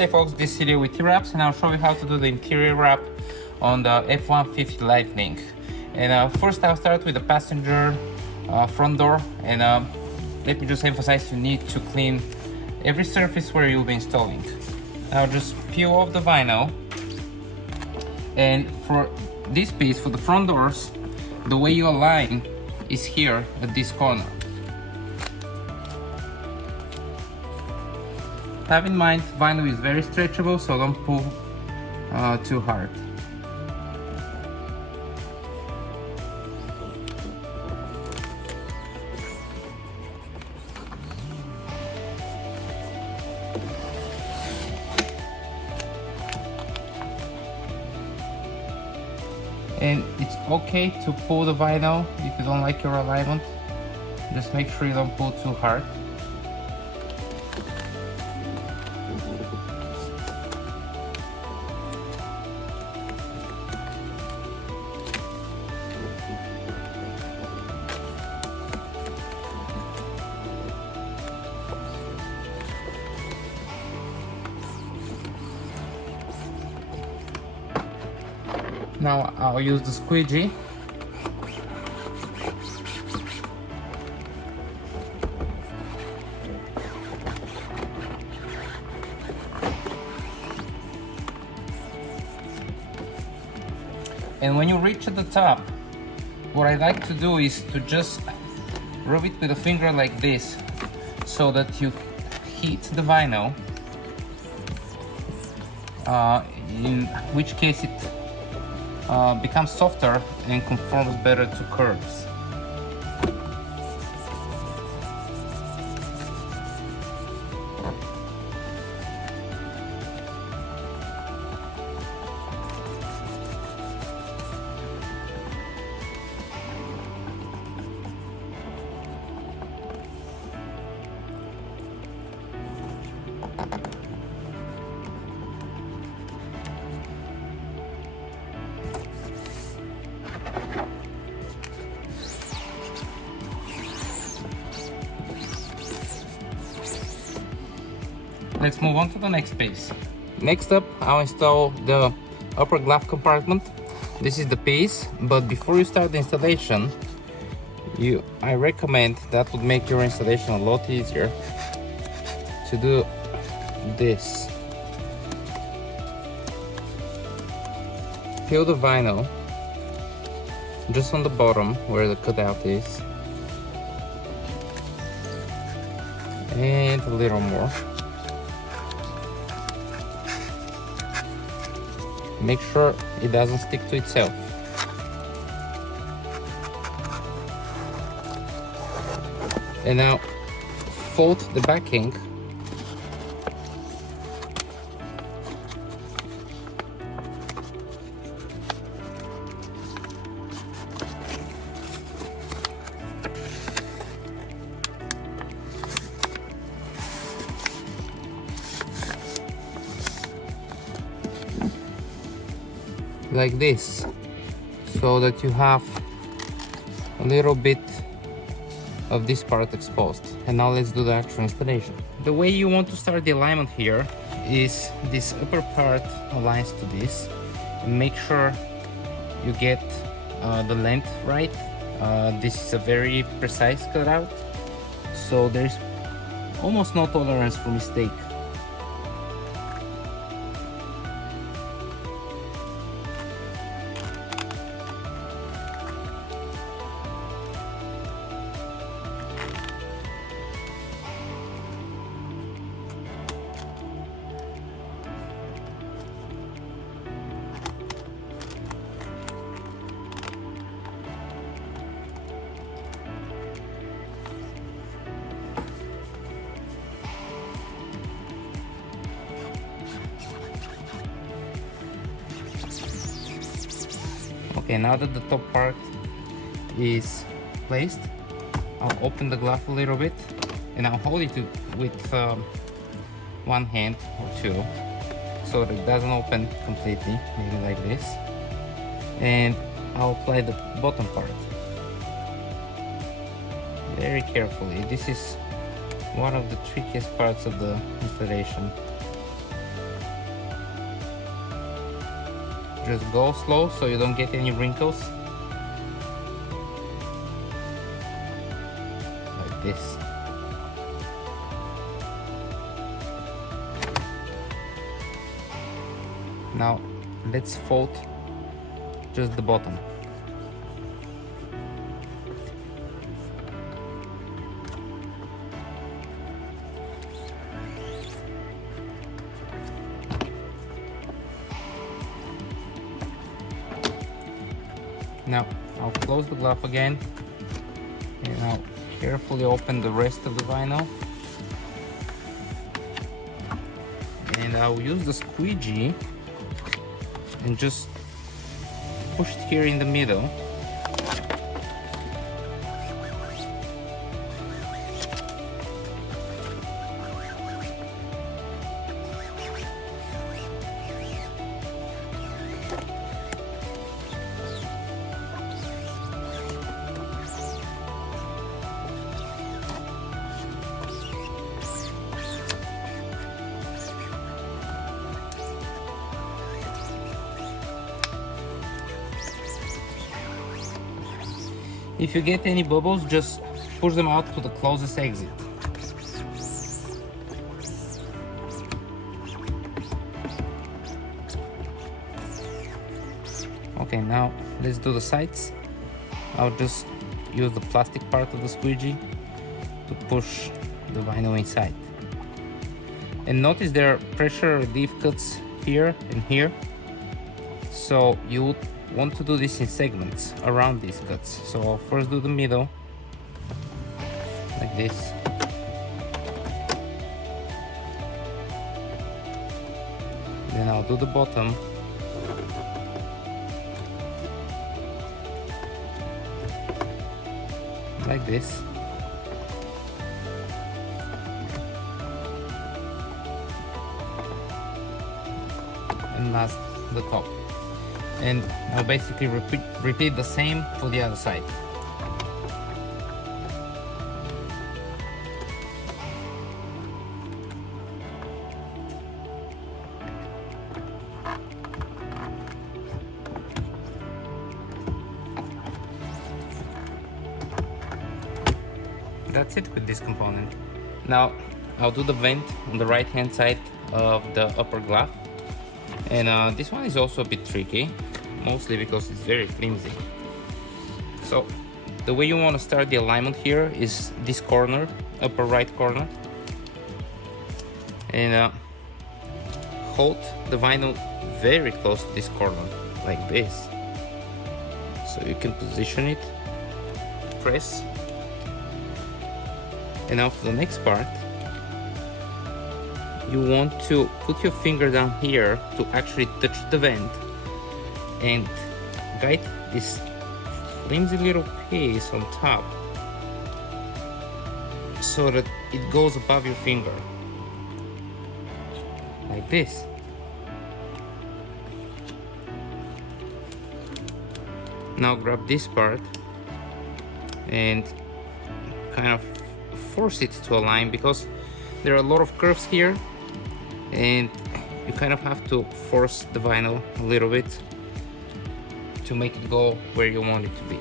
Hey folks, this is Ilya with TWRAPS, and I'll show you how to do the interior wrap on the F150 Lightning. And first I'll start with the passenger front door, and let me just emphasize, you need to clean every surface where you'll be installing. Now just peel off the vinyl, and for this piece, for the front doors, the way you align is here at this corner. Have in mind, vinyl is very stretchable, so don't pull too hard. And it's okay to pull the vinyl if you don't like your alignment. Just make sure you don't pull too hard. Now I'll use the squeegee. And when you reach at the top, what I like to do is to just rub it with a finger like this, so that you heat the vinyl, in which case it becomes softer and conforms better to curves. Let's move on to the next piece. Next up, I'll install the upper glove compartment. This is the piece, but before you start the installation, I recommend, that would make your installation a lot easier, to do this. Peel the vinyl just on the bottom where the cutout is, and a little more. Make sure it doesn't stick to itself. And now fold the backing like this, so that you have a little bit of this part exposed. And now let's do the actual installation. The way you want to start the alignment here is this upper part aligns to this, and make sure you get the length right. This is a very precise cutout, so there's almost no tolerance for mistake. Okay, now that the top part is placed, I'll open the glove a little bit, and I'll hold it with one hand or two, so that it doesn't open completely, maybe like this. And I'll apply the bottom part very carefully. This is one of the trickiest parts of the installation. Just go slow so you don't get any wrinkles. Like this. Now let's fold just the bottom. Now I'll close the glove again and I'll carefully open the rest of the vinyl, and I'll use the squeegee and just push it here in the middle. If you get any bubbles, just push them out to the closest exit. Okay, now let's do the sides. I'll just use the plastic part of the squeegee to push the vinyl inside. And notice there are pressure relief cuts here and here. So you would want to do this in segments around these cuts. So I'll first do the middle, like this. Then I'll do the bottom. Like this. And last, the top. And I'll basically repeat the same for the other side. That's it with this component. Now I'll do the vent on the right hand side of the upper glove. And this one is also a bit tricky, mostly because it's very flimsy. So the way you want to start the alignment here is this corner, upper right corner, and hold the vinyl very close to this corner, like this. So you can position it, press, and now for the next part, you want to put your finger down here to actually touch the vent and guide this flimsy little piece on top so that it goes above your finger, like this. Now grab this part and kind of force it to align, because there are a lot of curves here and you kind of have to force the vinyl a little bit to make it go where you want it to be.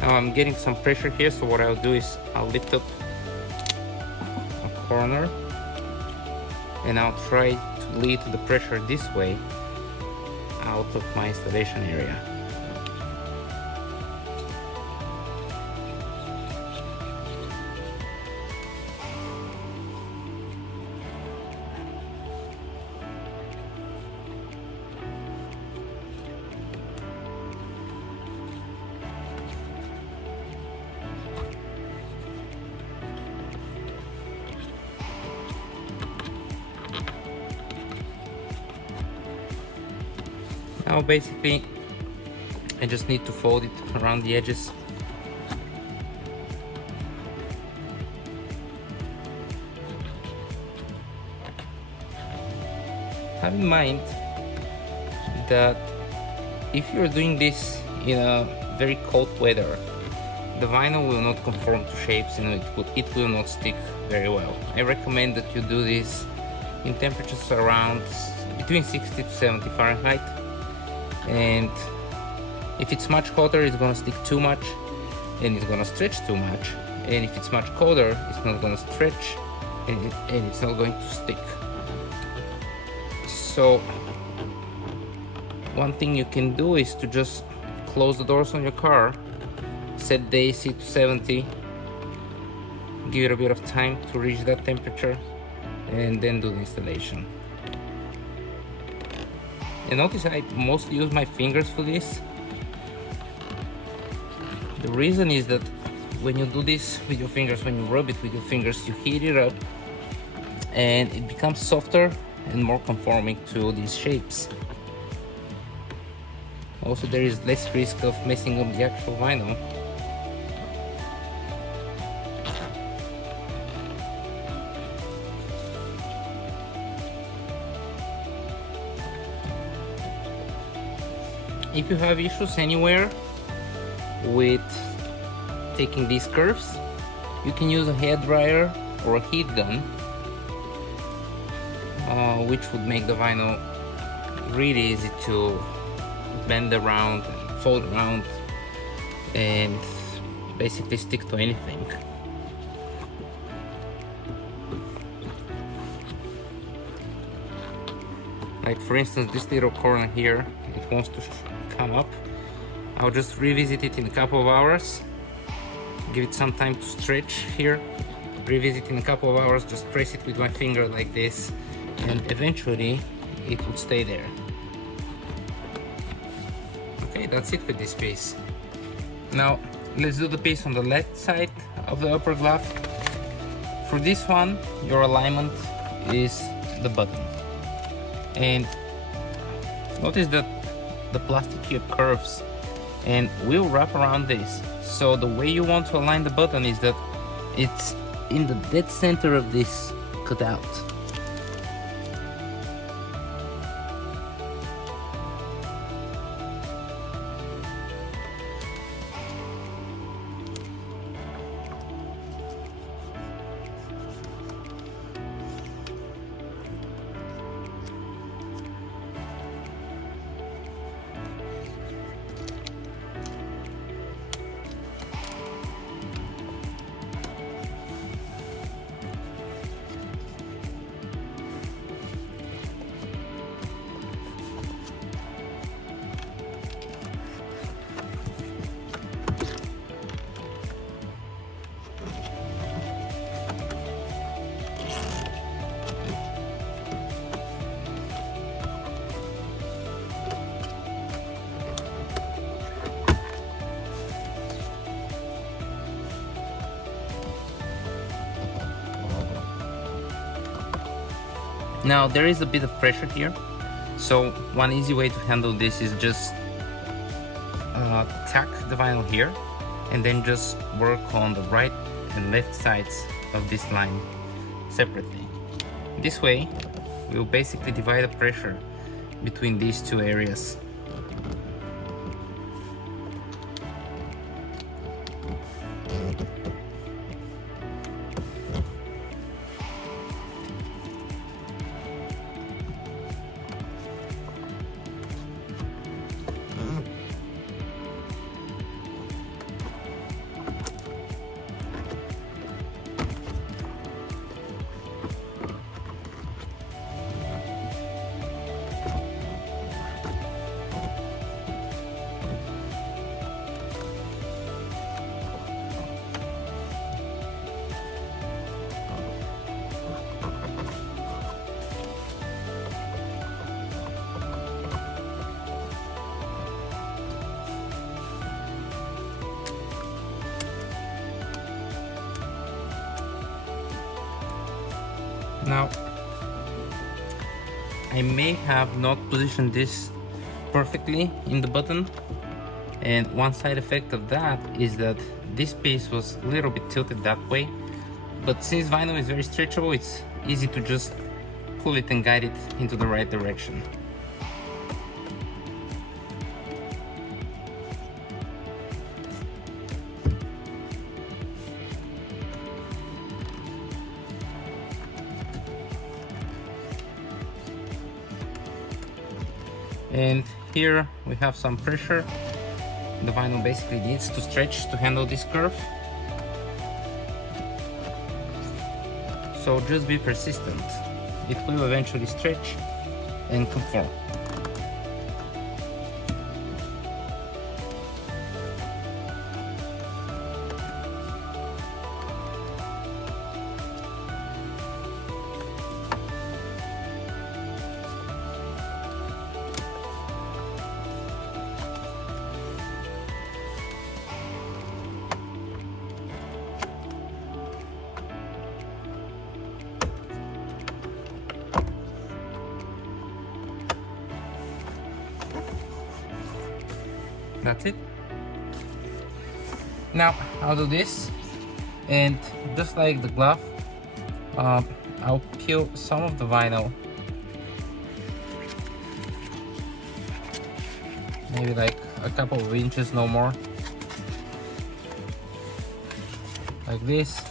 Now I'm getting some pressure here, so what I'll do is I'll lift up a corner and I'll try to lead the pressure this way out of my installation area. Now basically I just need to fold it around the edges. have in mind that if you're doing this in a very cold weather, the vinyl will not conform to shapes and it will not stick very well. I recommend that you do this in temperatures around between 60 to 70 Fahrenheit, and if it's much hotter, it's gonna stick too much and it's gonna stretch too much, and if it's much colder, it's not gonna stretch and it's not going to stick. So one thing you can do is to just close the doors on your car, set the AC to 70, give it a bit of time to reach that temperature, and then do the installation. And notice I mostly use my fingers for this. The reason is that when you do this with your fingers, when you rub it with your fingers, you heat it up and it becomes softer and more conforming to these shapes. Also, there is less risk of messing up the actual vinyl. If you have issues anywhere with taking these curves, you can use a hair dryer or a heat gun, which would make the vinyl really easy to bend around, fold around, and basically stick to anything. Like for instance, this little corner here, it wants to come up. I'll just revisit it in a couple of hours, give it some time to stretch here, revisit in a couple of hours, just press it with my finger like this, and eventually it would stay there. Okay, that's it with this piece. Now let's do the piece on the left side of the upper glove. For this one, your alignment is the button, and notice that the plastic here curves and will wrap around this. So the way you want to align the button is that it's in the dead center of this cutout. Now there is a bit of pressure here, so one easy way to handle this is just tack the vinyl here and then just work on the right and left sides of this line separately. This way we'll basically divide the pressure between these two areas. Now, I may have not positioned this perfectly in the button, and one side effect of that is that this piece was a little bit tilted that way, but since vinyl is very stretchable, it's easy to just pull it and guide it into the right direction. And here we have some pressure. The vinyl basically needs to stretch to handle this curve. So just be persistent. It will eventually stretch and conform. That's it. Now I'll do this, and just like the glove, I'll peel some of the vinyl, maybe like a couple of inches, no more, like this,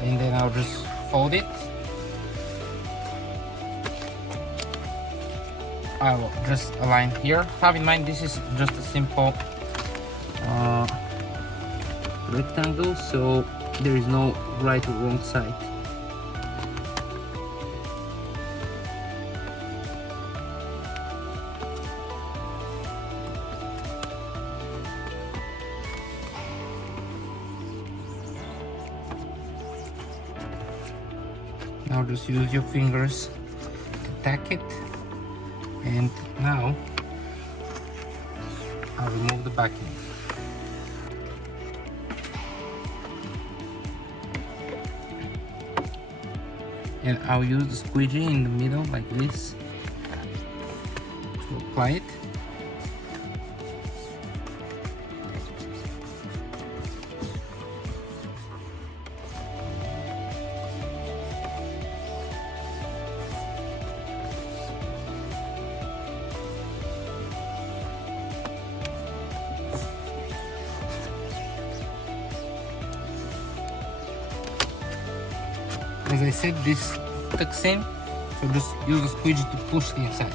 and then I'll just fold it. I will just align here. Have in mind this is just a simple rectangle, so there is no right or wrong side. Now just use your fingers to tack it. And now I'll remove the backing. And I'll use the squeegee in the middle like this to apply it. As I said, this tucks in, so just use the squeegee to push the inside.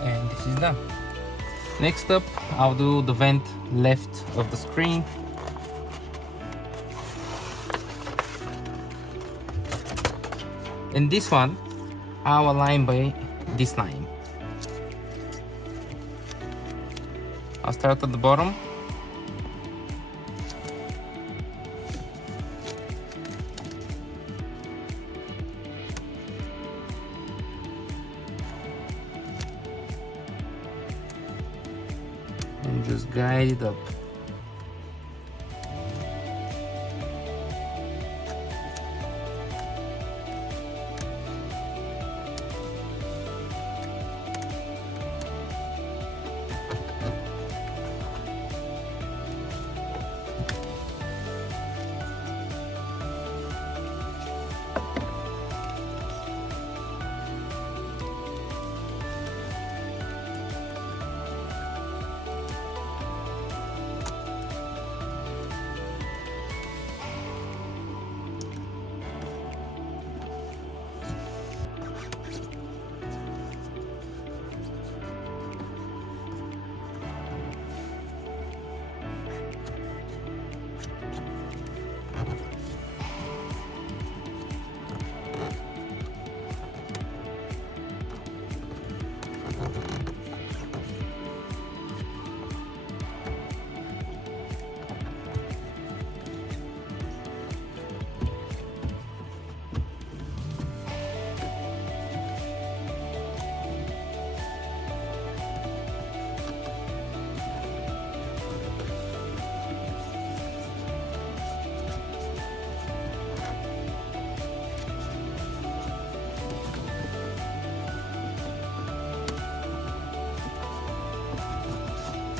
And this is done. Next up, I'll do the vent left of the screen. And this one, I'll align by this line. I'll start at the bottom. And just guide it up.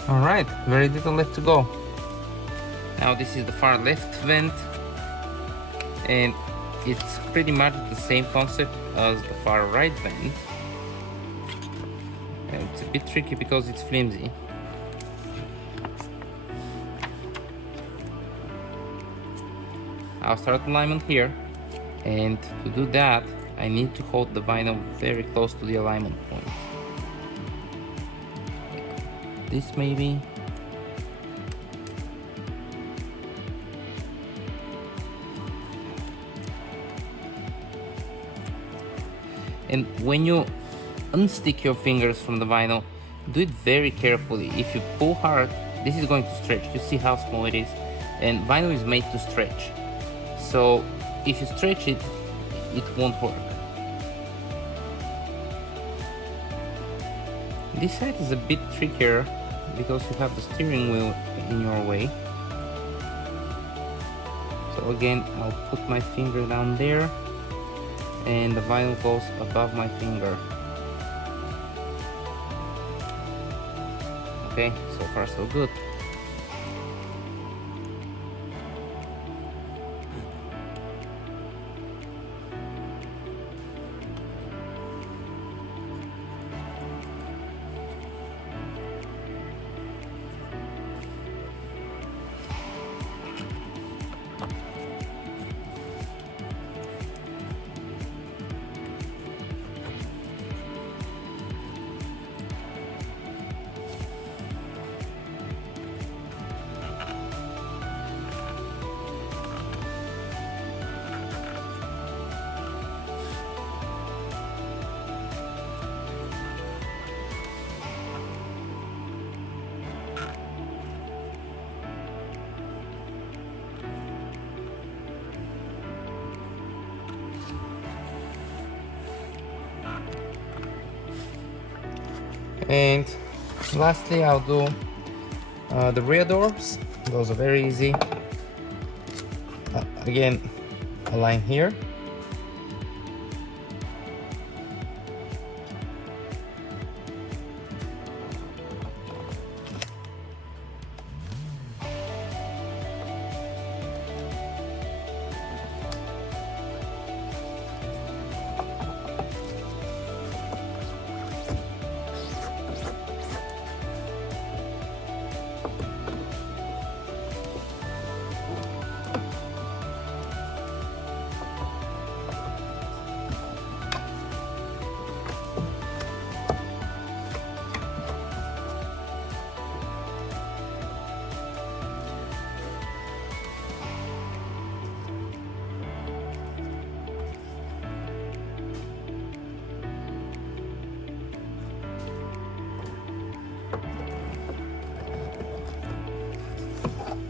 Alright, very little left to go. Now this is the far left vent, and it's pretty much the same concept as the far right vent. And it's a bit tricky because it's flimsy. I'll start alignment here, and to do that I need to hold the vinyl very close to the alignment point. This maybe. And when you unstick your fingers from the vinyl, do it very carefully. If you pull hard, this is going to stretch. You see how small it is? And vinyl is made to stretch. So if you stretch it, it won't work. This side is a bit trickier because you have the steering wheel in your way. So again, I'll put my finger down there, and the vinyl goes above my finger. Okay, so far so good. And lastly, I'll do the rear doors. Those are very easy. Again, align here.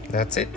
That's it.